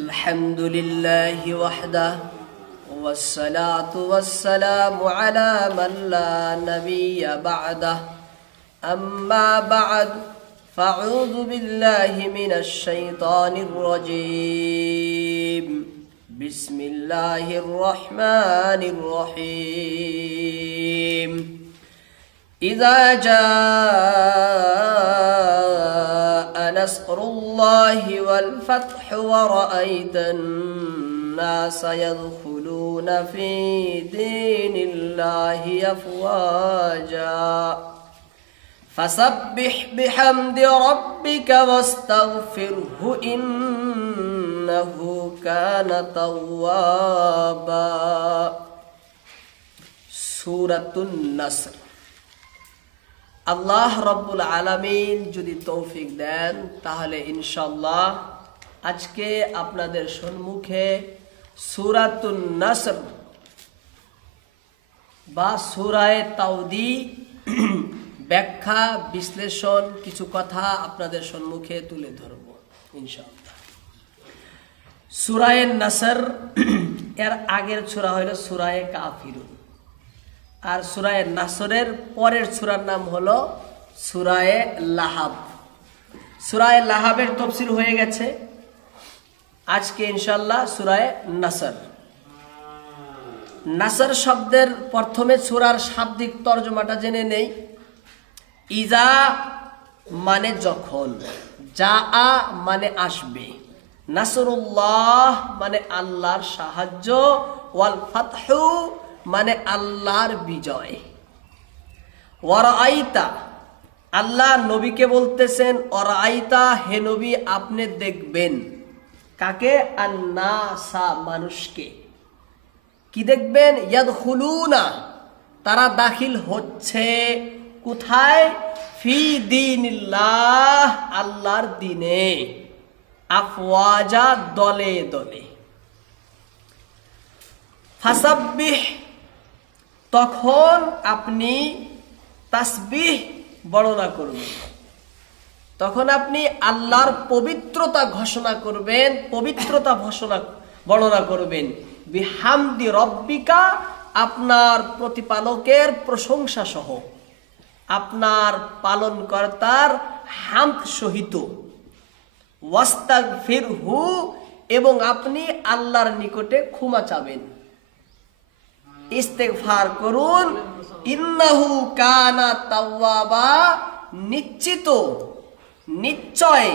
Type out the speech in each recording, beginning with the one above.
الحمد لله وحده والصلاة والسلام على من لا نبي بعده أما بعد فأعوذ بالله من الشيطان الرجيم بسم الله الرحمن الرحيم إذا جاء نصر الله والفتح ورأيت الناس يدخلون في دين الله أفواجا فسبح بحمد ربك واستغفره إنه كان توابا سورة النصر আল্লাহ রব্বুল আলামিন যদি তৌফিক দেন তাহলে ইনশাআল্লাহ আজকে আপনাদের সম্মুখে সূরাতুন নসর বা সূরা তাওদি ব্যাখ্যা বিশ্লেষণ কিছু কথা আপনাদের সম্মুখে তুলে ধরব ইনশাআল্লাহ। সূরা নসর এর আগের সূরা হলো সূরা কাফিরুন, আর সূরা নাসরের পরের সূরার নাম হলো সূরা লাহাব। সূরা লাহাবের তাফসীর হয়ে গেছে, আজকে ইনশাআল্লাহ সূরা নাসর। নাসর শব্দের প্রথমে সূরার শাব্দিক তরজমাটা জেনে নেই। ইজা মানে যখন, জাআ মানে আসবে, নাসরুল্লাহ মানে আল্লাহর সাহায্য, ওয়াল ফাতহু মানে আল্লাহর বিজয়। ওয়ারাআইতা আল্লাহ নবীকে বলতেছেন, ওয়ারাআইতা হে নবী আপনি দেখবেন কাকে? আন্নাসা মানুষকে। কি দেখবেন? ইয়াদখুলুনা তারা দাখিল হচ্ছে কোথায়? ফি দীনিল্লাহ আল্লাহর দ্বীনে, আফওয়াজা দলে দলে। ফাসাব্বিহ তখন আপনি তাসবিহ বর্ণনা করবেন, তখন আপনি আল্লাহর পবিত্রতা ঘোষণা করবেন, পবিত্রতা বর্ণনা করবেন। বিহামদি রব্বিকা আপনার প্রতিপালকের প্রশংসা সহ, আপনার পালনকর্তার হামদ সহিত। ওয়াস্তাগফিরহু এবং আপনি আল্লাহর নিকটে ক্ষমা চাবেন, ইস্তেগফার করুন। ইন্নাহু কানা তাওয়াবা নিশ্চিত, নিশ্চয়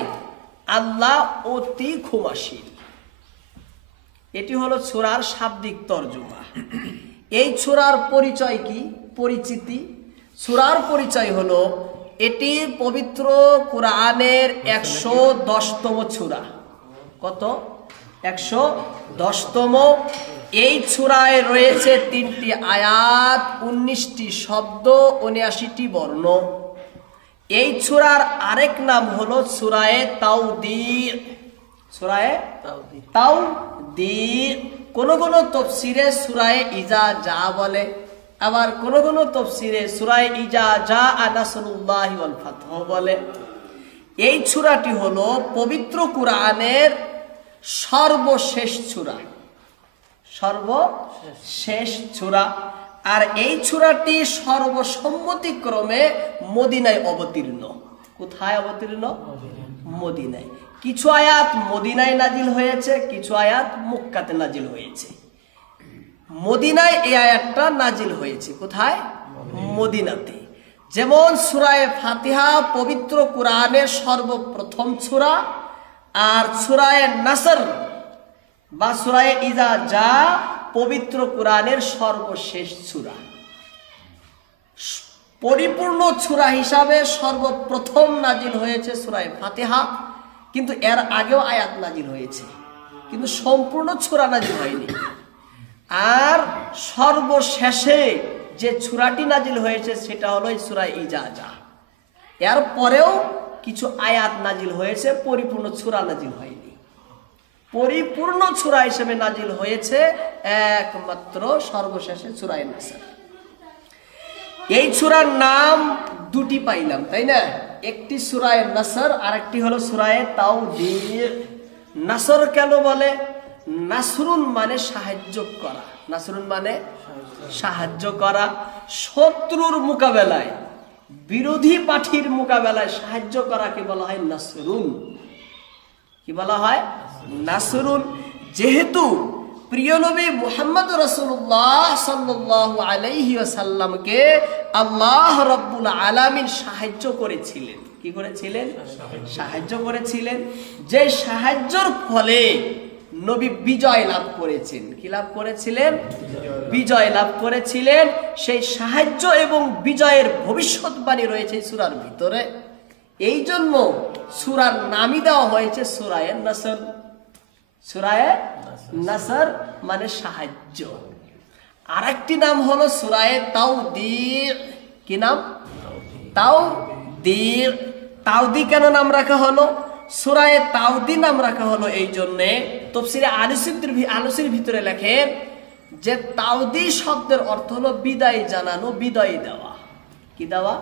আল্লাহ অতি ক্ষমাশীল। এটি হলো সূরার শাব্দিক তরজমা। এই সূরার পরিচয় কি? পরিচিতি। সূরার পরিচয় হলো এটি পবিত্র কোরআনের 110তম সূরা। কত? 110তম। এই সূরায় রয়েছে 3টি আয়াত, 19টি শব্দ, 79টি বর্ণ। এই সূরার আরেক নাম হলো সূরা তাওদি। সূরা তাওদি কোন কোন তাফসীরে সূরা ইজা জা বলে, আবার কোন কোন তাফসীরে সূরা ইজা জা নাসরুল্লাহি ওয়াল ফাতহ বলে। এই সূরাটি হলো পবিত্র কোরআনের সর্বশেষ সূরা, সর্বশেষ সূরা। আর এই সূরাটি সর্বসম্মতিক্রমে মদিনায় অবতীর্ণ। কোথায় অবতীর্ণ? মদিনায়। কিছু আয়াত মদিনায় নাজিল হয়েছে, কিছু আয়াত মক্কাতে নাজিল হয়েছে। মদিনায় এই আয়াতটা নাজিল হয়েছে। কোথায়? মদিনাতে। যেমন সূরা ফাতিহা পবিত্র কোরআনের সর্বপ্রথম সূরা, আর সূরা নাসর বা সূরা ইজা জা পবিত্র কোরআনের সর্বশেষ সূরা। পরিপূর্ণ সূরা হিসাবে সর্বপ্রথম নাজিল হয়েছে সূরা ফাতিহা, কিন্তু এর আগেও আয়াত নাজিল হয়েছে, কিন্তু সম্পূর্ণ সূরা নাজিল হয়নি। আর সর্বশেষে যে সূরাটি নাজিল হয়েছে সেটা হলো সূরা ইজা জা। এর পরেও কিছু আয়াত নাজিল হয়েছে, পরিপূর্ণ সূরা নাজিল হয়নি। পরিপূর্ণ সূরা হিসেবে নাজিল হয়েছে একমাত্র সর্বশেষে সূরা নাসর। এই সূরার নাম দুটি পাইলাম, তাই না? একটি সূরা নাসর আর একটি হলো সূরা তাওদি। নাসর কেন বলে? নাসরুন মানে সাহায্য করা, নাসরুন মানে সাহায্য করা। শত্রুর মোকাবেলায়, বিরোধী পার্টির মোকাবেলায় সাহায্য করাকে বলা হয় নাসরুন। কি বলা হয়? নাসরুন। যেহেতু প্রিয় নবী মুহাম্মদ রাসূলুল্লাহ সাল্লাল্লাহু আলাইহি ওয়াসাল্লামকে আল্লাহ রাব্বুল আলামিন সাহায্য করেছিলেন। কি করেছিলেন? সাহায্য করেছিলেন। যে সাহায্যের ফলে নবী বিজয় লাভ করেছেন। কি লাভ করেছিলেন? বিজয় লাভ করেছিলেন। সেই সাহায্য এবং বিজয়ের ভবিষ্যৎবাণী রয়েছে সূরার ভিতরে। এই জন্য সূরার নামই দেওয়া হয়েছে সূরায়ে নাসর। সূরায়ে নাসর মানে সাহায্য। আরেকটি নাম হলো সূরায়ে তাওদীর। কি নাম? তাওদীর। তাওদী কেন নাম রাখা হলো? সূরায়ে তাওদী নাম রাখা হলো এই জন্যে, তাফসীরে আলুসির ভিতরে লেখেন যে তাওদী শব্দের অর্থ হলো বিদায় জানানো, বিদায় দেওয়া। কি দেওয়া?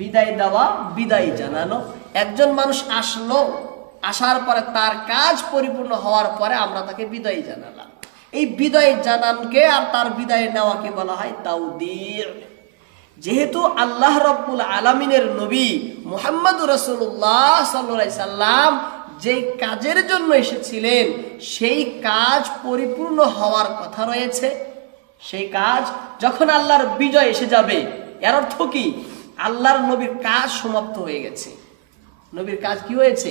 বিদায় দেওয়া, বিদায় জানানো। একজন মানুষ আসলো, আসার পরে তার কাজ পরিপূর্ণ হওয়ার পরে আমরা তাকে বিদায় জানালাম। এই বিদায় জানানকে আর তার বিদায় নেওয়াকে বলা হয় তাওদীর। যেহেতু আল্লাহ রাব্বুল আলামিনের নবী মুহাম্মদুর রাসূলুল্লাহ সাল্লাল্লাহু আলাইহি সাল্লাম যেই কাজের জন্য এসেছিলেন সেই কাজ পরিপূর্ণ হওয়ার কথা রয়েছে। সেই কাজ যখন আল্লাহর বিজয় এসে যাবে, এর অর্থ কি? আল্লাহর নবীর কাজ সমাপ্ত হয়ে গেছে। নবীর কাজ কি হয়েছে?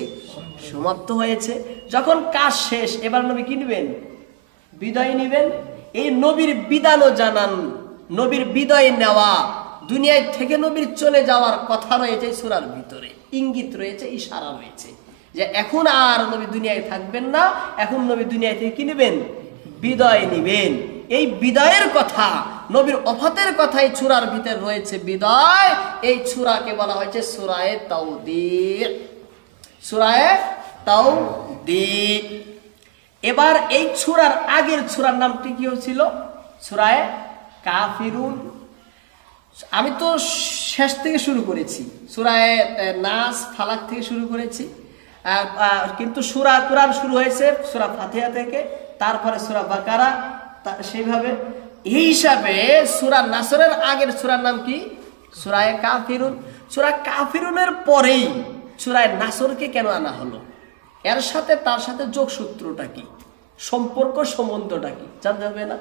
সমাপ্ত হয়েছে। যখন কাজ শেষ, এবার নবী কি নেবেন? বিদায় নেবেন। এই নবীর বিদানও জানান, নবীর বিদায় নেওয়া, দুনিয়ায় থেকে নবীর চলে যাওয়ার কথা রয়েছে সূরার ভিতরে। ইঙ্গিত রয়েছে, ইশারা রয়েছে যে এখন আর নবী দুনিয়ায় থাকবেন না, এখন নবী দুনিয়া থেকে কি নেবেন? বিদায় নেবেন। এই বিদায়ের কথা, নবীর ওফাতের কথাই সূরার ভিতরে রয়েছে বিদায়। এই সূরাকে বলা হয়েছে সূরায়ে তাওদীর। সূরায়ে তাওদীর। এবার এই সূরার আগের সূরার নামটি কি ছিল? সূরায়ে কাফিরুন। আমি তো শেষ থেকে শুরু করেছি, সূরায়ে নাস ফালাক থেকে শুরু করেছি, কিন্তু সূরা কুরআন শুরু হয়েছে সূরা ফাতিহা থেকে, তারপরে সূরা বাকারা, সেইভাবে। এই হিসাবে সূরা নাসরের আগের সূরার নাম কি? সূরায়ে কাফিরুন। সূরা কাফিরুনের পরেই সূরায়ে নাসরকে কেন আনা হলো? এর সাথে তার সাথে যোগসূত্রটা কি, সম্পর্ক সম্বন্ধটা কি জানতে হবে না?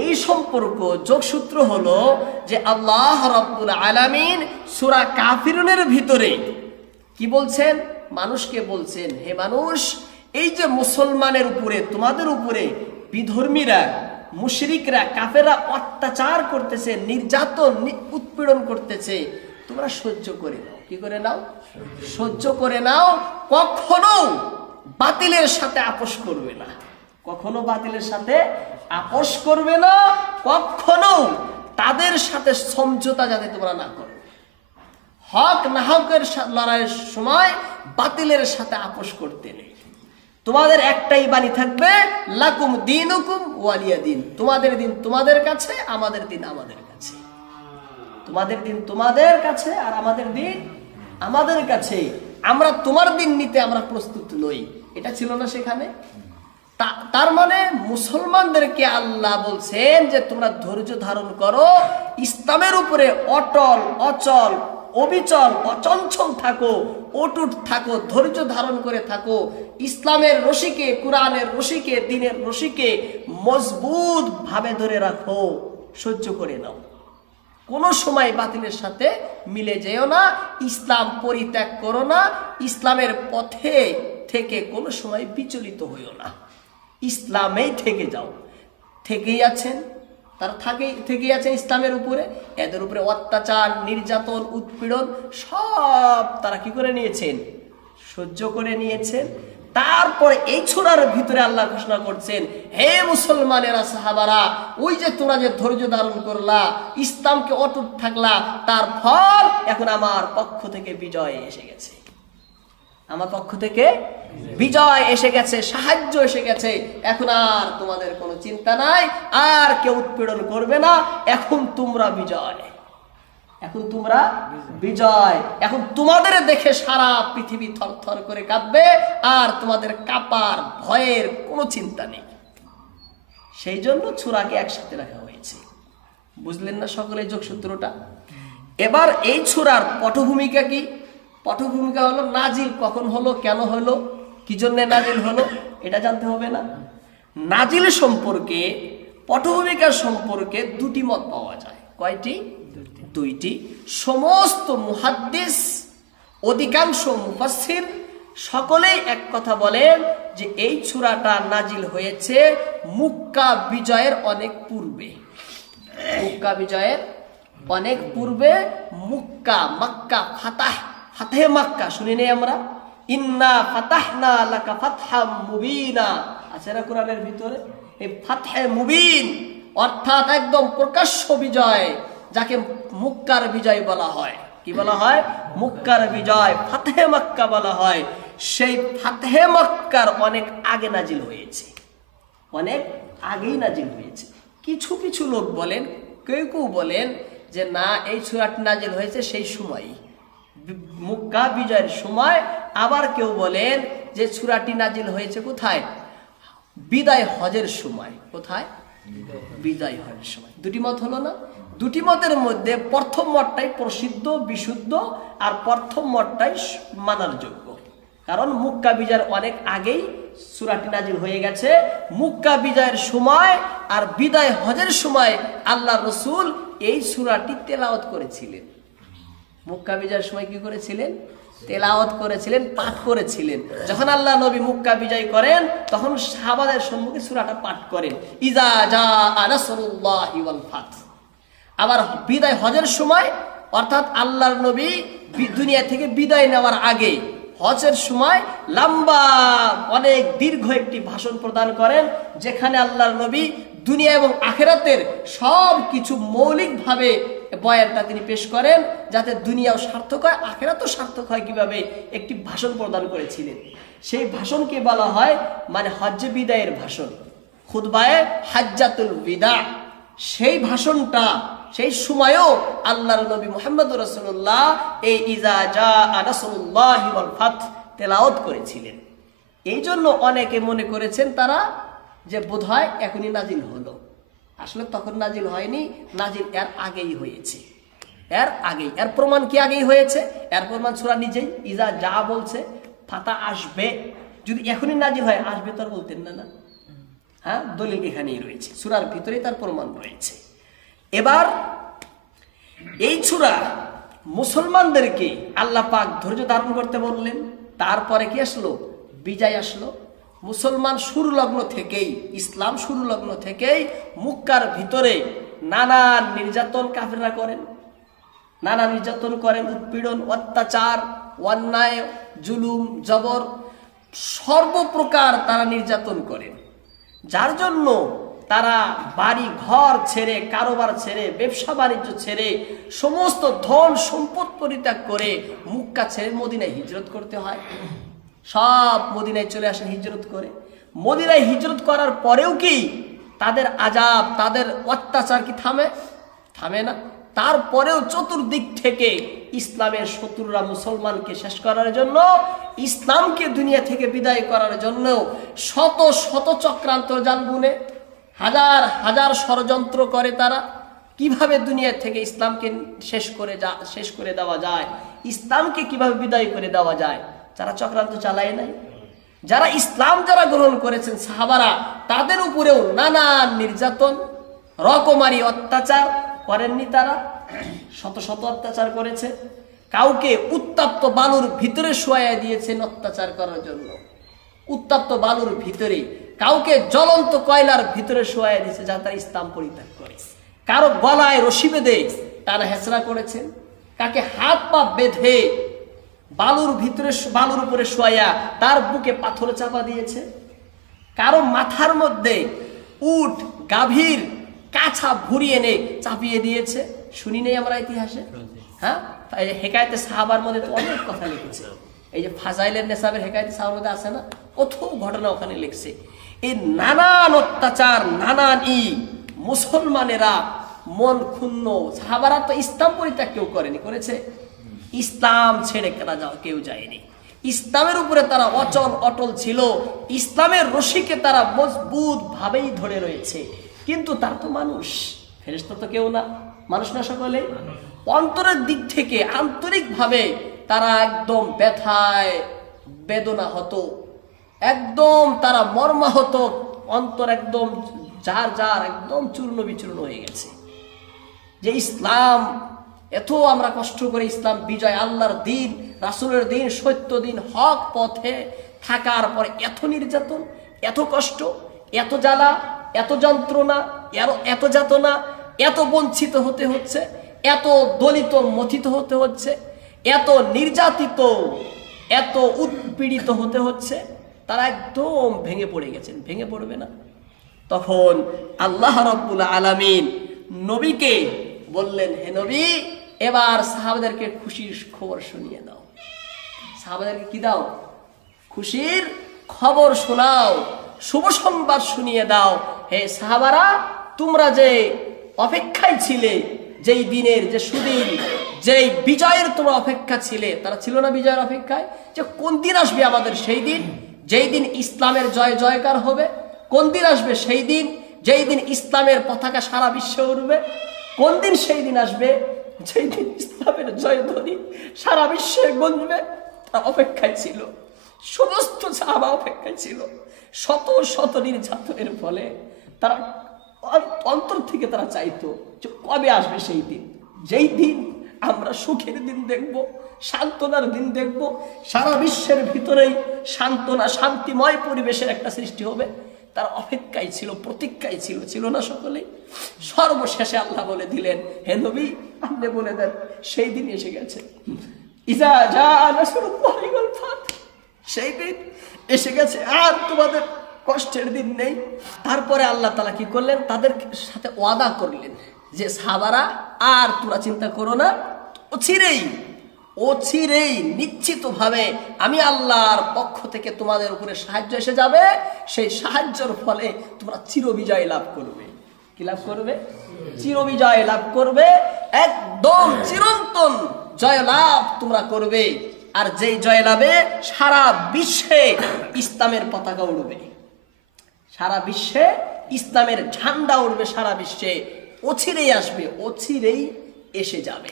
এই সম্পর্ক যোগসূত্র হলো যে আল্লাহ রাব্বুল আলামিন সূরা কাফিরুনের ভিতরে কি বলছেন? মানুষকে বলছেন, হে মানুষ, এই যে মুসলমানের উপরে, তোমাদের উপরে বিধর্মীরা, মুশরিকরা, কাফেররা অত্যাচার করতেছে, নির্যাতন উৎপীড়ন করতেছে, তোমরা সহ্য করে নাও। কি করে নাও? সহ্য করে নাও। কখনো বাতিলের সাথে আপোষ করবে না, কখনো বাতিলের সাথে আপোষ করবে না, কখনো তাদের সাথে সমঝোতা যাতে তোমরা না করো। হক না হকের লড়াইয়ের সময় বাতিলের সাথে আপোষ করতে নেই। তোমাদের একটাই বাণী থাকবে, লাকুম দীনুকুম ওয়ালিয়া দিন। তোমাদের দিন তোমাদের কাছে, আমাদের দিন আমাদের কাছে। তোমাদের দিন তোমাদের কাছে আর আমাদের দিন আমাদের কাছে। আমরা তোমার দিন নিতে আমরা প্রস্তুত নই। এটা ছিল না সেখানে? তার মানে মুসলমানদেরকে আল্লাহ বলছেন যে তোমরা ধৈর্য ধারণ করো, ইসলামের উপরে অটল, অচল, অবিচল, অচঞ্চল থাকো, অটুট থাকো, ধৈর্য ধারণ করে থাকো। ইসলামের রশিকে, কুরআনের রশিকে, দ্বীনের রশিকে মজবুত ভাবে ধরে রাখো, সহ্য করে নাও। কোনো সময় বাতিলের সাথে মিলে যেও না, ইসলাম পরিত্যাগ করো না, ইসলামের পথে থেকে কোনো সময় বিচলিত হইও না, ইসলামেই থেকে যাও। থেকেই আছেন, তারা থেকেই আছে ইসলামের উপরে। এদের উপরে অত্যাচার, নির্যাতন, উৎপীড়ন সব তারা কি করে নিয়েছেন? সহ্য করে নিয়েছেন। তারপরে এই সূরার ভিতরে আল্লাহ ঘোষণা করছেন, হে মুসলমানেরা, সাহাবারা, ওই যে তোমরা যে ধৈর্য ধারণ করলা, ইসলামকে অটুট থাকলা, তার ফল এখন আমার পক্ষ থেকে বিজয় এসে গেছে। আমার পক্ষ থেকে বিজয় এসে গেছে, সাহায্য এসে গেছে। এখন আর তোমাদের কোনো চিন্তা নাই, আর কেউ উৎপীড়ন করবে না, এখন তোমরা বিজয়। এখন তোমরা বিজয়। এখন তোমাদের দেখে সারা পৃথিবী থরথর করে কাঁপবে, আর তোমাদের কাঁপার ভয়ের কোনো চিন্তা নেই। সেই জন্য সূরাকে একসাথে রাখা হয়েছে। বুঝলেন না সকলে যোগসূত্রটা? এবার এই সূরার পটভূমিকা কি? পটভূমিকা হলো নাজিল কখন হলো, কেন হলো, কি জন্য নাজিল হলো, এটা জানতে হবে না? নাজিল সম্পর্কে, পটভূমিকা সম্পর্কে দুটি মত পাওয়া যায়। কয়টি? দুইটি। সমস্ত মুহাদ্দিস, অধিকাংশ মুফাসসির সকলেই এক কথা বলেন যে এই সূরাটা নাজিল হয়েছে মক্কা বিজয়ের অনেক পূর্বে। মক্কা বিজয়ের অনেক পূর্বে। মক্কা ফাতহে মক্কা শুনি নেই আমরা? ইন্না ফাতাহনা লাকা ফাতহাম মুবিনা আছে না কোরআনের ভিতরে? এই ফাতহে মুবিন অর্থাৎ একদম প্রকাশ্য বিজয়, যাকে মক্কার বিজয় বলা হয়। কি বলা হয়? মক্কার বিজয়, ফাতহে মক্কা বলা হয়। সেই ফাতহে মক্কার অনেক আগে নাজিল হয়েছে, অনেক আগেই নাজিল হয়েছে। কিছু কিছু লোক বলেন, কেউ কেউ বলেন যে না, এই সূরাটি নাজিল হয়েছে সেই সময়ই, মক্কা বিজয়ের সময়। আবার কেউ বলেন যে সূরাটি নাজিল হয়েছে কোথায়? বিদায় হজের সময়। কোথায়? বিদায় হজের সময়। দুটি মত হলো না? দুটি মতের মধ্যে প্রথম মতটাই প্রসিদ্ধ, বিশুদ্ধ, আর প্রথম মতটাই মানার যোগ্য। কারণ মক্কা বিজয়ের অনেক আগেই সূরাটি নাজিল হয়ে গেছে। মক্কা বিজয়ের সময় আর বিদায় হজের সময় আল্লাহ রসুল এই সূরাটি তেলাওয়াত করেছিলেন। মক্কা বিজয়ের সময় কি করেছিলেন? তেলাওয়াত করেছিলেন, পাঠ করেছিলেন। যখন আল্লাহ নবী মক্কা বিজয় করেন তখন সাহাবাদের সম্মুখে সূরাটা পাঠ করেন, ইজা জাআ নাসরুল্লাহি ওয়াল ফাত। আবার বিদায় হজের সময়, অর্থাৎ আল্লাহর নবী দুনিয়া থেকে বিদায় নেওয়ার আগে হজের সময় লম্বা অনেক দীর্ঘ একটি ভাষণ প্রদান করেন, যেখানে আল্লাহর নবী দুনিয়া এবং আখিরাতের সব কিছু মৌলিকভাবে বয়ানটা তিনি পেশ করেন, যাতে দুনিয়াও সার্থক হয়, আখিরাতও সার্থক হয়। কিভাবে? একটি ভাষণ প্রদান করেছিলেন। সেই ভাষণকে বলা হয় মানে হজ্জে বিদায়ের ভাষণ, খুতবায়ে হাজ্জাতুল বিদা। সেই ভাষণটা সেই সময়ও আল্লাহর নবী মুহাম্মদুর রাসূলুল্লাহ এই ইজা জাআ নাসরুল্লাহি ওয়াল ফাত তেলাওয়াত করেছিলেন। এই জন্য অনেকে মনে করেছেন তারা যে বোধহয় এখনই নাজিল হলো। আসলে তখন নাজিল হয়নি, নাজিল এর আগেই হয়েছে। এর আগেই। এর প্রমাণ কি আগেই হয়েছে? এর প্রমাণ সূরা নিজেই। ইজা যা বলছে ফাতা আসবে, যদি এখনই নাজিল হয় আসবে তো আর বলতেন না। হ্যাঁ, দলিল এখানেই রয়েছে, সূরার ভিতরেই তার প্রমাণ রয়েছে। এবার এই সূরা মুসলমানদেরকে আল্লাহ পাক ধৈর্য ধারণ করতে বললেন। তারপরে কি আসলো? বিজয় আসলো। মুসলমান শুরু লগ্ন থেকেই, ইসলাম শুরু লগ্ন থেকেই মক্কার ভিতরে নানান নির্যাতন কাফেররা করেন, নানা নির্যাতন করেন, উৎপীড়ন, অত্যাচার, অন্যায়, জুলুম, জবর, সর্বপ্রকার তারা নির্যাতন করেন। যার জন্য তারা বাড়ি ঘর ছেড়ে, কারোবার ছেড়ে, ব্যবসা বাণিজ্য ছেড়ে, সমস্ত ধন সম্পদ পরিত্যাগ করে মক্কা ছেড়ে মদিনায় হিজরত করতে হয়। সব মদিনায় চলে আসেন হিজরত করে। মদিনায় হিজরত করার পরেও কি তাদের আযাব, তাদের অত্যাচার কি থামে না? তারপরেও চতুর্দিক থেকে ইসলামের শত্রুরা মুসলমানকে শেষ করার জন্য, ইসলামকে দুনিয়া থেকে বিদায় করার জন্য শত শত চক্রান্ত জাল বুনে, হাজার হাজার ষড়যন্ত্র করে তারা কিভাবে দুনিয়া থেকে ইসলামকে শেষ করে দেওয়া যায়, ইসলামকে কিভাবে বিদায় করে দেওয়া যায়। যারা চক্রান্ত চালায় নাই, যারা ইসলাম যারা গ্রহণ করেছেন সাহাবারা, তাদের উপরেও নানান নির্যাতন, রকমারি অত্যাচার করেননি তারা? শত শত অত্যাচার করেছে। কাউকে উত্তপ্ত বালুর ভিতরে শোয়া দিয়েছেন অত্যাচার করার জন্য, উত্তপ্ত বালুর ভিতরে। কাউকে জ্বলন্ত কয়লার ভিতরে শোয়া দিয়েছে যা তারা ইসলাম পরিত্যাগ করে। কারো গলায় রশি বেঁধে টানা হেঁচড়া করেছেন, কাকে হাত পা বেঁধে বালুর উপরে শোয়া তার বুকে পাথর চাপা দিয়েছে। কারো মাথার মধ্যে উট, গাভীর কাছা ভুরিয়ে এনে চাপিয়ে দিয়েছে। শুনি নেই আমরা ইতিহাসে? হ্যাঁ, হেকায়েতে সাহাবার মধ্যে তো অনেক কথা লিখেছে। এই যে ফাজাইলের নেসাবের হেকায়েতে সাহাবার মধ্যে আছে না, কত ঘটনা ওখানে লিখছে। এই নানান অত্যাচার, নানান মুসলমানেরা মন ক্ষুণ্ণ। সাহাবারা তো ইসলাম পরিত্যাগ কেউ করেনি, করেছে? ইসলাম ছেড়ে কেউ যায়নি। ইসলামের উপরে তারা অচল অটল ছিল, ইসলামের রশিকে তারা মজবুত ভাবেই ধরে রয়েছে। কিন্তু তারা তো মানুষ, ফেরেশতা তো কেউ না, মানুষ না সকলে। অন্তরের দিক থেকে আন্তরিকভাবে তারা একদম ব্যথায় বেদনা হতো, একদম তারা মর্মাহত, অন্তর একদম যার যার একদম চূর্ণ বিচূর্ণ হয়ে গেছে। যে ইসলাম এত আমরা কষ্ট করে ইসলাম বিজয়, আল্লাহর দিন, রাসূলের দিন, সত্য দিন, হক পথে থাকার পরে এত নির্যাতন, এত কষ্ট, এত জ্বালা, এত যন্ত্রণা, এত যাতনা, এত বঞ্চিত হতে হচ্ছে, এত দলিত মথিত হতে হচ্ছে, এত নির্যাতিত, এত উৎপীড়িত হতে হচ্ছে, তারা একদম ভেঙে পড়ে গেছেন। ভেঙে পড়বে না? তখন আল্লাহ রাব্বুল আলামিন নবীকে বললেন, হে নবী, এবার সাহাবাদেরকে খুশির খবর শুনিয়ে দাও। সাহাবাদেরকে কি দাও? খুশির খবর শোনাও, শুভ সংবাদ শুনিয়ে দাও। হে সাহাবারা, তোমরা যে অপেক্ষায় ছিলে, যেই দিনের, যে সুদিন, যেই বিজয়ের তোমরা অপেক্ষা ছিলে, তারা ছিল না বিজয়ের অপেক্ষায়? যে কোন দিন আসবে আমাদের সেই দিন, যেই দিন ইসলামের জয় জয়কার হবে? কোন দিন আসবে সেই দিন, যেই দিন ইসলামের পতাকা সারা বিশ্বে উড়বে? কোন দিন সেই দিন আসবে যেই দিন ইসলামের জয়ধ্বনি সারা বিশ্বে গঞ্জবে? তারা অপেক্ষায় ছিল, সমস্ত সাহাবা অপেক্ষায় ছিল। শত শত নির্যাতনের ফলে তারা অন্তর থেকে তারা চাইতো যে কবে আসবে সেই দিন, যেই দিন আমরা সুখের দিন দেখব, সান্ত্বনার দিন দেখব, সারা বিশ্বের ভিতরেই সান্ত্বনা, শান্তিময় পরিবেশের একটা সৃষ্টি হবে। তারা অপেক্ষায় ছিল, প্রতীক্ষায় ছিল, ছিল না সকলেই? সর্বশেষে আল্লাহ বলে দিলেন, হে নবী, আপনি বলে দেন সেই দিন এসে গেছে। ইজা জাআ নাসরুল্লাহি ওয়াল ফাত, সেই দিন এসে গেছে, আর তোমাদের কষ্টের দিন নেই। তারপরে আল্লাহ তাআলা কি করলেন? তাদের সাথে ওয়াদা করলেন যে সাহাবারা, আর তোমরা চিন্তা করো না, অচিরেই নিশ্চিতভাবে আমি আল্লাহর পক্ষ থেকে তোমাদের উপরে সাহায্য এসে যাবে। সেই সাহায্যের ফলে তোমরা চিরবিজয় লাভ করবে। কি লাভ করবে? চিরবিজয় লাভ করবে, একদম চিরন্তন জয় লাভ তোমরা করবে। আর যেই জয় লাভে সারা বিশ্বে ইসলামের পতাকা উড়বে, সারা বিশ্বে ইসলামের ঝান্ডা উড়বে, সারা বিশ্বে অচিরেই আসবে, অচিরেই এসে যাবে।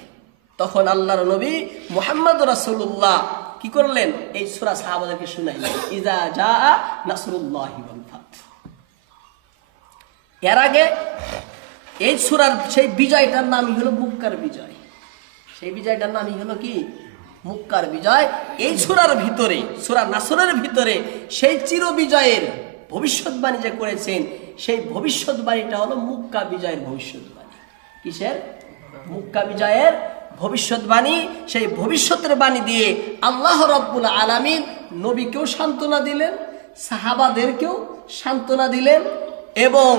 তখন আল্লাহর নবী মুহাম্মদ রাসূলুল্লাহ কি করলেন? এই সূরা সাহাবাদেরকে শুনাইলেন, ইজা জাআ নাসরুল্লাহি ওয়াল ফাত। এর আগে এই সূরার সেই বিজয়টার নামই হলো মুক্কার বিজয়। সেই বিজয়টার নামই হলো কি? মুক্কার বিজয়। এই সূরার ভিতরে, সূরা নাসরের ভিতরে সেই চির বিজয়ের ভবিষ্যৎবাণী যে করেছেন, সেই ভবিষ্যৎবাণীটা হলো মুক্কা বিজয়ের ভবিষ্যৎবাণী। কিসের? মুক্কা বিজয়ের ভবিষ্যৎবাণী। সেই ভবিষ্যতের বাণী দিয়ে আল্লাহ রাব্বুল আলামিন নবীকেও সান্ত্বনা দিলেন, সাহাবাদেরকেও সান্ত্বনা দিলেন, এবং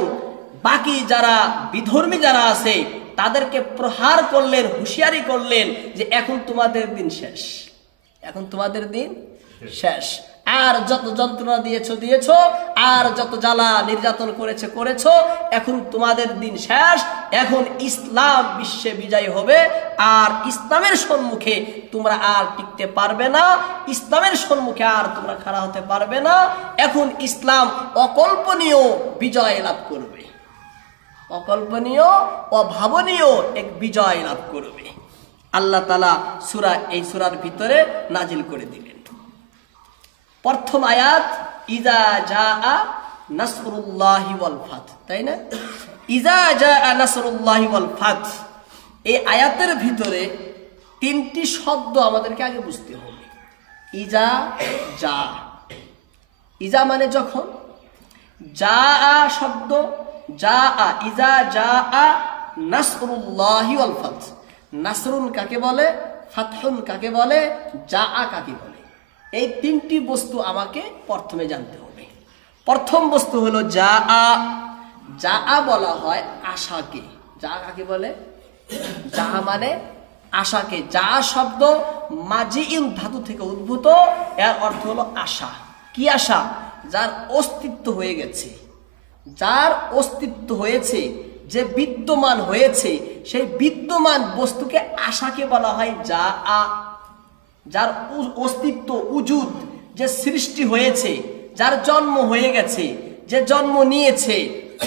বাকি যারা বিধর্মী যারা আছে তাদেরকে প্রহার করলেন, হুঁশিয়ারি করলেন যে এখন তোমাদের দিন শেষ, এখন তোমাদের দিন শেষ। আর যত যন্ত্রণা দিয়েছো, আর যত জ্বালা নির্যাতন করেছো, এখন তোমাদের দিন শেষ। এখন ইসলাম বিশ্বে বিজয় হবে, আর ইসলামের সম্মুখে তোমরা আর টিকতে পারবে না, ইসলামের সম্মুখে আর তোমরা খাড়া হতে পারবে না। এখন ইসলাম অকল্পনীয় বিজয় লাভ করবে, অকল্পনীয়, অভাবনীয় এক বিজয় লাভ করবে। আল্লাহ তাআলা এই সূরার ভিতরে নাজিল করে দিলেন। প্রথম আয়াত ইজা জাআ নাসরুল্লাহি ওয়াল ফাত, তাই না? ইজা জাআ নাসরুল্লাহি ওয়াল ফাত, এই আয়াতের ভিতরে তিনটি শব্দ আমাদেরকে আগে বুঝতে হবে। ইজা জা, ইজা মানে যখন, জাআ শব্দ, জাআ, ইজা জাআ নাসরুল্লাহি ওয়াল ফাত। নাসরুন কাকে বলে, ফাতহুন কাকে বলে, জাআ কাকে বলে? এই তিনটি বস্তু আমাকে প্রথমে জানতে হবে। প্রথম বস্তু হলো জাআ। জাআ বলা হয় আশাকে। যা কাকে বলে? যা মানে আশাকে। যা শব্দ মাজিইন ধাতু থেকে উদ্ভূত, এর অর্থ হলো আশা। কি আশা? যার অস্তিত্ব হয়ে গেছে, যার অস্তিত্ব হয়েছে, যে বিদ্যমান হয়েছে, সেই বিদ্যমান বস্তুকে আশাকে বলা হয় যা আ। যার অস্তিত্ব উজুদ, যে সৃষ্টি হয়েছে, যার জন্ম হয়ে গেছে, যে জন্ম নিয়েছে,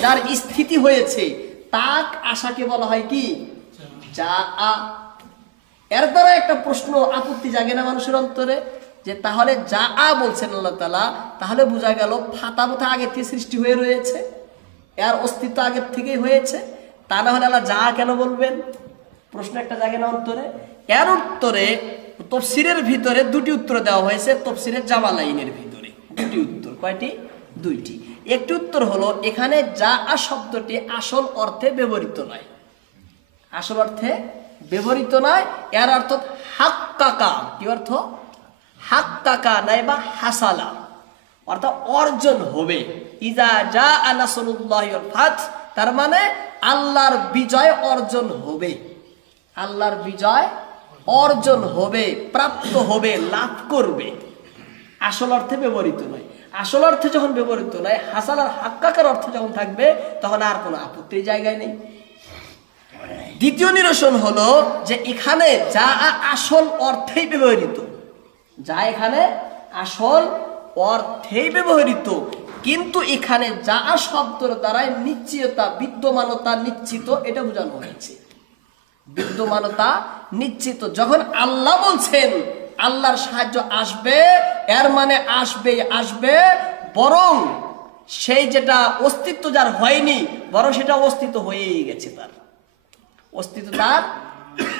যার স্থিতি হয়েছে, তাক আশাকে বলা হয় কি যা আ। এর দ্বারা একটা প্রশ্ন আপত্তি জাগে না মানুষের অন্তরে, যে তাহলে যা আ বলছেন আল্লাহ তাআলা, তাহলে বোঝা গেল ফাতা বোথা আগের থেকে সৃষ্টি হয়ে রয়েছে, এর অস্তিত্ব আগের থেকেই হয়েছে, তা না হলে আল্লাহ যা কেন বলবেন? প্রশ্ন একটা জাগে না অন্তরে। এর উত্তরে তাফসীরের ভিতরে দুটি উত্তর দেওয়া হয়েছে, তাফসীরের জামালাইনের ভিতরে দুটি উত্তর। কয়টি? দুইটি। একটি উত্তর হলো, এখানে যা আ শব্দটি আসল অর্থে ব্যবহৃত নয়, আসল অর্থে ব্যবহৃত নয়। এর অর্থ হাক্কাকা। কি অর্থ? হাক্কাকা নাই বা হাসালা, অর্থাৎ অর্জন হবে। ইজা জা নাসরুল্লাহি ওয়াল ফাত, তার মানে আল্লাহর বিজয় অর্জন হবে, আল্লাহর বিজয় অর্জন হবে, প্রাপ্ত হবে, লাভ করবে। আসল অর্থে ব্যবহৃত নয়। আসল অর্থে যখন ব্যবহৃত নয়, হাসালার হাক্কাকার অর্থ যখন থাকবে, তখন আর কোনো আপত্তির জায়গায় নেই। দ্বিতীয় নিরসন হলো যে এখানে যা আসল অর্থেই ব্যবহৃত, যা এখানে আসল অর্থেই ব্যবহৃত, কিন্তু এখানে যা শব্দের দ্বারা নিশ্চয়তা, বিদ্যমানতা নিশ্চিত, এটা বোঝানো হয়েছে। বিদ্যমানতা নিশ্চিত। যখন আল্লাহ বলছেন আল্লাহর সাহায্য আসবে, এর মানে আসবে, আসবে, বরং সেই যেটা অস্তিত্ব যার হয়নি, বরং সেটা অস্তিত্ব হয়েই গেছে, তার অস্তিত্ব তার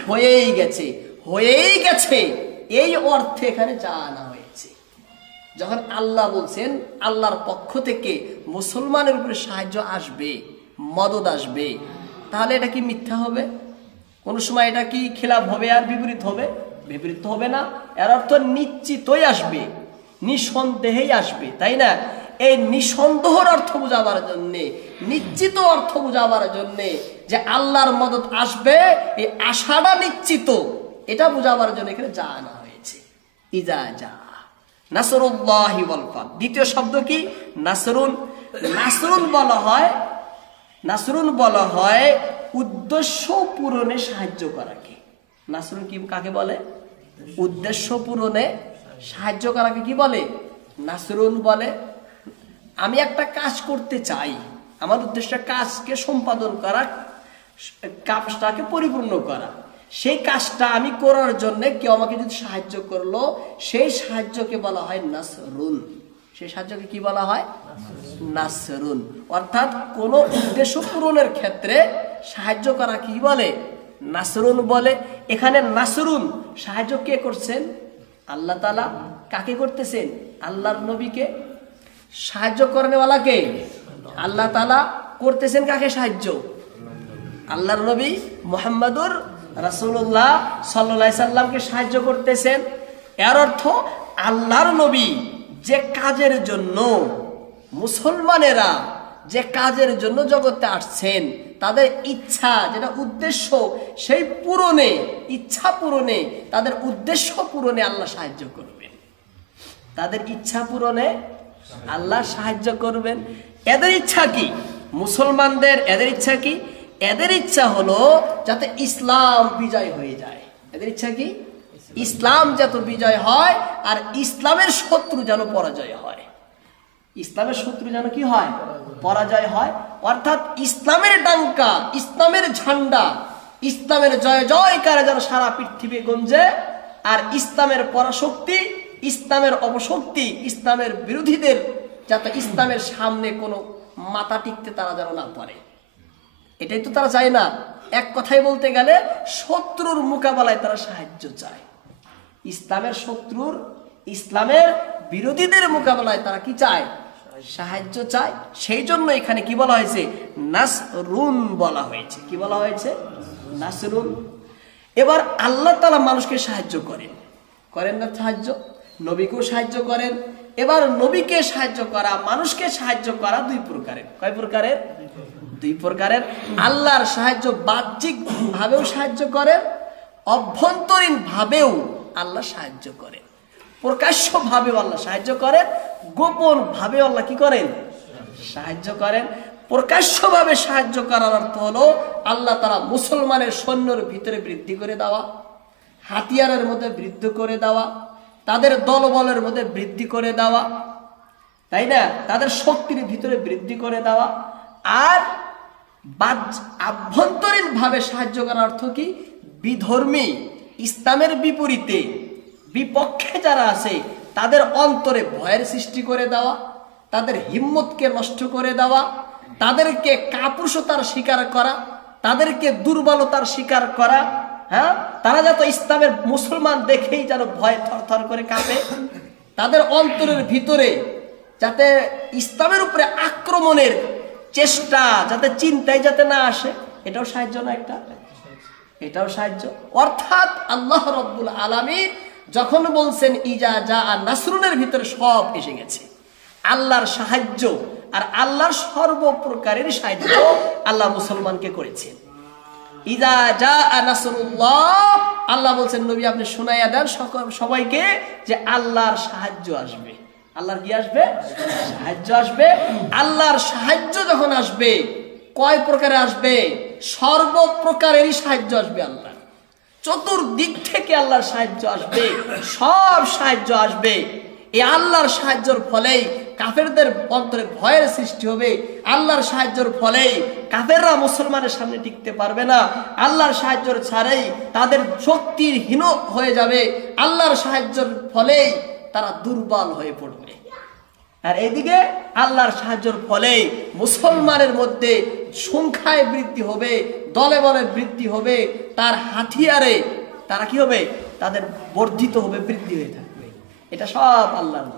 হয়েই গেছে, হয়েই গেছে, এই অর্থে এখানে যা আনা হয়েছে। যখন আল্লাহ বলছেন আল্লাহর পক্ষ থেকে মুসলমানের উপরে সাহায্য আসবে, মদদ আসবে, তাহলে এটা কি মিথ্যা হবে? কোন সময় এটা কি খেলাফ হবে আর বিপরীত হবে? বিপরীত হবে না। এর অর্থ নিশ্চিতই আসবে, নিঃসন্দেহেই আসবে, তাই না? এই নিঃসন্দেহের অর্থ বোঝাবার জন্যে, নিশ্চিত অর্থ বোঝাবার জন্যে, যে আল্লাহর মদদ আসবে, এই আশাটা নিশ্চিত, এটা বোঝাবার জন্য এখানে যা আনা হয়েছে। ইজা যা নাসরুল্লাহি ওয়াল ফাত। দ্বিতীয় শব্দ কি? নাসরুন। নাসরুন বলা হয়, নাসরুন বলা হয় উদ্দেশ্য পূরণে সাহায্য করাকে। নাসরুন কি কাকে বলে? উদ্দেশ্য পূরণে সাহায্য করাকে কি বলে? নাসরুন বলে। আমি একটা কাজ করতে চাই, আমার উদ্দেশ্য কাজকে সম্পাদন করা, কাজটাকে পরিপূর্ণ করা। সেই কাজটা আমি করার জন্য কেউ আমাকে যদি সাহায্য করলো, সেই সাহায্যকে বলা হয় নাসরুন। সেই সাহায্যকে কি বলা হয়? নাসরুন। অর্থাৎ কোন উদ্দেশ্য পূরণের ক্ষেত্রে সাহায্য করা কি বলে? নাসরুন বলে। এখানে নাসরুন সাহায্য কে করছেন? আল্লাহ তাআলা। কাকে করতেছেন? আল্লাহর নবীকে। সাহায্য করেনওয়ালাকে আল্লাহ তাআলা করতেছেন। কাকে সাহায্য? আল্লাহর নবী মুহাম্মদুর রাসূলুল্লাহ সাল্লাল্লাহু আলাইহি সাল্লামকে সাহায্য করতেছেন। এর অর্থ আল্লাহর নবী যে কাজের জন্য, মুসলমানেরা যে কাজের জন্য জগতে আসছেন, তাদের ইচ্ছা যেটা উদ্দেশ্য, সেই পূরণে, ইচ্ছা পূরণে, তাদের উদ্দেশ্য পূরণে আল্লাহ সাহায্য করবেন। তাদের ইচ্ছা পূরণে আল্লাহ সাহায্য করবেন। এদের ইচ্ছা কি? মুসলমানদের এদের ইচ্ছা কি? এদের ইচ্ছা হলো যাতে ইসলাম বিজয় হয়ে যায়। এদের ইচ্ছা কি? ইসলাম যাতে বিজয় হয়, আর ইসলামের শত্রু যেন পরাজয় হয়। ইসলামের শত্রু যেন কি হয়? পরাজয় হয়। অর্থাৎ ইসলামের ডাঙ্কা, ইসলামের ঝান্ডা, ইসলামের জয় জয়কারে যেন সারা পৃথিবী গঞ্জে, আর ইসলামের পরাশক্তি, ইসলামের অপশক্তি, ইসলামের বিরোধীদের যাতে ইসলামের সামনে কোনো মাথা টিকতে তারা যেন না পারে। এটাই তো তারা চায় না। এক কথায় বলতে গেলে শত্রুর মোকাবেলায় তারা সাহায্য চায়। ইসলামের শত্রুর, ইসলামের বিরোধীদের মোকাবেলায় তারা কি চায়? সাহায্য চায়। সেই জন্য এখানে কি বলা হয়েছে? নাসরুন বলা হয়েছে। কি বলা হয়েছে? নাসরুন। এবার আল্লাহ তাআলা মানুষকে সাহায্য করেন, করেন না সাহায্য? নবীকেও সাহায্য করেন। এবার নবীকে সাহায্য করা, মানুষকে সাহায্য করা দুই প্রকারের। কয় প্রকারের? দুই প্রকারের। আল্লাহর সাহায্য বাহ্যিক ভাবেও সাহায্য করেন, অভ্যন্তরীণ ভাবেও আল্লাহ সাহায্য করেন। প্রকাশ্য ভাবেও আল্লাহ সাহায্য করেন, গোপন ভাবেও আল্লাহ কি করেন? সাহায্য করেন। প্রকাশ্যভাবে সাহায্য করার অর্থ হলো আল্লাহ তাআলা মুসলমানের সৈন্যের ভিতরে বৃদ্ধি করে দেওয়া, হাতিয়ারের মধ্যে বৃদ্ধি করে দেওয়া, তাদের দলবলের মধ্যে বৃদ্ধি করে দেওয়া, তাই না, তাদের শক্তির ভিতরে বৃদ্ধি করে দেওয়া। আর আভ্যন্তরীণ ভাবে সাহায্য করার অর্থ কি? বিধর্মী, ইসলামের বিপরীতে বিপক্ষে যারা আছে তাদের অন্তরে ভয়ের সৃষ্টি করে দেওয়া, তাদের হিম্মতকে নষ্ট করে দেওয়া, তাদেরকে কাপুরুষতার শিকার করা, তাদেরকে দুর্বলতার শিকার করা। হ্যাঁ, তারা যাতে ইসলামের মুসলমান দেখেই যেন ভয়ে থরথর করে কাঁপে, তাদের অন্তরের ভিতরে যাতে ইসলামের উপরে আক্রমণের চেষ্টা যাতে চিন্তায় যাতে না আসে, এটাও সাহায্য না একটা? এটাও সাহায্য। অর্থাৎ আল্লাহ রাব্বুল আলামিন যখন বলছেন ইজা জা নাসরুনের ভিতরে সব এসে গেছে, আল্লাহর সাহায্য আর আল্লাহর সর্বপ্রকারের সাহায্য আল্লাহ মুসলমানকে করেছেন। ইজা জা নাসরুল্লাহ, আল্লাহ বলছেন নবী আপনি শুনাইয়া দেন সবাইকে যে আল্লাহর সাহায্য আসবে। আল্লাহর কি আসবে? সাহায্য আসবে। আল্লাহর সাহায্য যখন আসবে কয় প্রকারে আসবে? সর্বপ্রকারেরই সাহায্য আসবে। আল্লাহ চতুর্দিক থেকে আল্লাহর সাহায্য আসবে, সব সাহায্য আসবে। এই আল্লাহর সাহায্যের ফলেই কাফেরদের অন্তরে ভয়ের সৃষ্টি হবে। আল্লাহর সাহায্যের ফলেই কাফেররা মুসলমানের সামনে টিকতে পারবে না। আল্লাহর সাহায্যের ছাড়াই তাদের শক্তির হীন হয়ে যাবে। আল্লাহর সাহায্যের ফলেই তারা দুর্বল হয়ে পড়বে। আর এদিকে আল্লাহর সাহায্যের ফলে মুসলমানের মধ্যে সংখ্যায় বৃদ্ধি হবে, দলে বলে বৃদ্ধি হবে, তার হাতিয়ারে তারা কি হবে? তাদের বর্ধিত হবে, বৃদ্ধি হয়ে থাকবে। এটা সব আল্লাহর